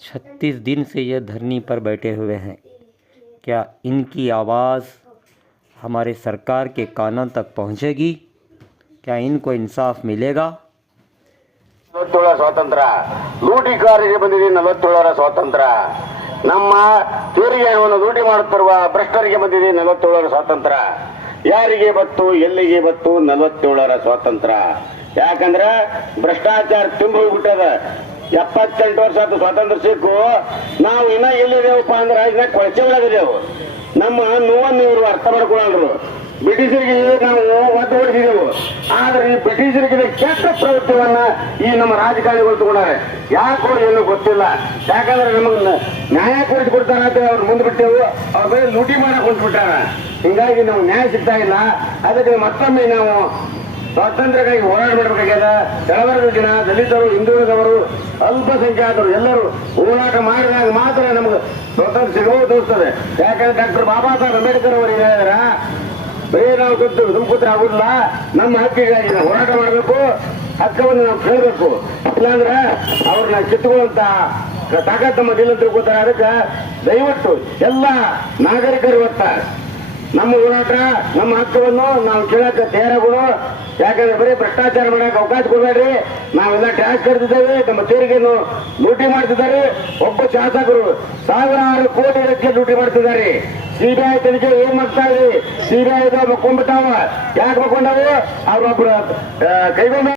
36 दिन से ये धरनी पर बैठे हुए हैं। क्या इनकी आवाज़ हमारे सरकार के कानों तक पहुंचेगी? क्या इनको इंसाफ मिलेगा? 47 ಸ್ವಾತಂತ್ರ್ಯ ಲೂಟಿಗಾರರಿಗೆ ಬಂದಿದೆ 47 ಸ್ವಾತಂತ್ರ್ಯ ನಮ್ಮ ತೆರಿಗೆಯನ್ನು ಲೂಟಿ ಮಾಡುತ್ತಿರುವ ಭ್ರಷ್ಟರಿಗೆ ಬಂದಿದೆ 47 ಸ್ವಾತಂತ್ರ್ಯ ಯಾರಿಗೆ ಬತ್ತು ಎಲ್ಲಿಗೆ ಬತ್ತು 47 ಸ್ವಾತಂತ್ರ್ಯ ಯಾಕಂದ್ರೆ ಭ್ರಷ್ಟಾಚಾರ ತುಂಬಿ ಹೋಗ್ಬಿಟ್ಟದ 78 ವರ್ಷ ಆಯ್ತು ಸ್ವಾತಂತ್ರ್ಯ ಸಿಕ್ಕು ನಾವು ಇನ್ನ ಎಲ್ಲಿದೇವಪ್ಪ ಅಂದ್ರೆ ಇನ್ನ ಕೊಳಚೆ ಒಳಗಿದೆವು ನಮ್ಮ ನೋವನ್ನು ಇವರು ಅರ್ಥ ಮಾಡ್ಕೊಳ್ಳರು ಬ್ರಿಟಿಷರಿಗೆ ನಾವು ಒದ್ದು ಹೊಡಿಸಿದೆವು ಆದ್ರೆ ಈ ಬ್ರಿಟಿಷರಿಗೆ ಕೆಟ್ಟ ಪ್ರವೃತ್ತಿಯನ್ನ ಈ ನಮ್ಮ ರಾಜಕಾರಣಿಗಳು ತಗೊಂಡಾರೆ ಯಾಕೋ ಏನು ಗೊತ್ತಿಲ್ಲ ಯಾಕಂದ್ರೆ ನಮಗೆ ನ್ಯಾಯ ಕೊಡಿಸ್ಕೊಡ್ತಾರ ಅಂತ ಅವ್ರು ಮುಂದೆ ಬಿಟ್ಟೆವು ಅವ್ರ ಮೇಲೆ ಲೂಟಿ ಮಾಡಕ್ ಹೊಂದ್ಬಿಟ್ಟಾರ ಹಿಂಗಾಗಿ ನಾವು ನ್ಯಾಯ ಸಿಗ್ತಾ ಇಲ್ಲ ಅದಕ್ಕೆ ಮತ್ತೊಮ್ಮೆ ನಾವು ಸ್ವಾತಂತ್ರ್ಯಕ್ಕಾಗಿ ಹೋರಾಟ ಮಾಡಬೇಕಾಗ್ಯದ ಕೆಳವರ್ಗದ ಜನ ದಲಿತರು ಹಿಂದುಳಿದವರು ಅಲ್ಪಸಂಖ್ಯಾತರು ಎಲ್ಲರೂ ಹೋರಾಟ ಮಾಡಿದಾಗ ಮಾತ್ರ ನಮಗೆ ಸ್ವಾತಂತ್ರ್ಯ ಸಿಗಬಹುದಿರ್ತದೆ ಯಾಕಂದ್ರೆ ಡಾಕ್ಟರ್ ಬಾಬಾ ಸಾಹೇಬ್ ಅಂಬೇಡ್ಕರ್ ಅವರು ಹೇಳಿದ್ರ ಬರೀ ನಾವು ಸುಮ್ಕೂತ್ರೆ ಆಗುದಿಲ್ಲ ನಮ್ಮ ಹಕ್ಕಿಗಾಗಿ ನಾವು ಹೋರಾಟ ಮಾಡಬೇಕು ಹಕ್ಕವನ್ನು ನಾವು ಕೇಳಬೇಕು ಇಲ್ಲಾಂದ್ರೆ ಅವ್ರನ್ನ ಕಿತ್ತುಕೊಳ್ಳುವಂತ ತಾಕತ್ ನಮ್ಮ ಇಲ್ಲ ತಿಳ್ಕೊತಾರೆ ಅದಕ್ಕೆ ದಯವಿಟ್ಟು ಎಲ್ಲ ನಾಗರಿಕರು ಇವತ್ತ ನಮ್ಮ ಹೋರಾಟ ನಮ್ಮ ಹಕ್ಕವನ್ನು ನಾವು ಕೇಳಕ್ಕೆ ತಯಾರಾಗೋಣ ಯಾಕಂದ್ರೆ ಬರೀ ಭ್ರಷ್ಟಾಚಾರ ಮಾಡಕ್ಕೆ ಅವಕಾಶ ಕೊಡಬೇಡ್ರಿ ನಾವೆಲ್ಲ ಟ್ಯಾಕ್ಸ್ ಕಟ್ತಿದ್ದೇವೆ ನಮ್ಮ ತೆರಿಗೆಯನ್ನು ಲೂಟಿ ಮಾಡ್ತಿದ್ದಾರೆ ಒಬ್ಬ ಶಾಸಕರು ಸಾವಿರಾರು ಕೋಟಿ ಲೆಕ್ಕ ಲೂಟಿ ಮಾಡ್ತಿದ್ದಾರೆ ಸಿಬಿಐ ತನಿಖೆ ಏನ್ ಮಾಡ್ತಾ ಇದೆ ಸಿಬಿಐ ಮಕ್ಕೊಂಡ್ಬಿಟ್ಟಾವ ಯಾಕೆ ಮಕ್ಕೊಂಡವು ಅವ್ರೊಬ್ರು ಕೈಗೊಂಡ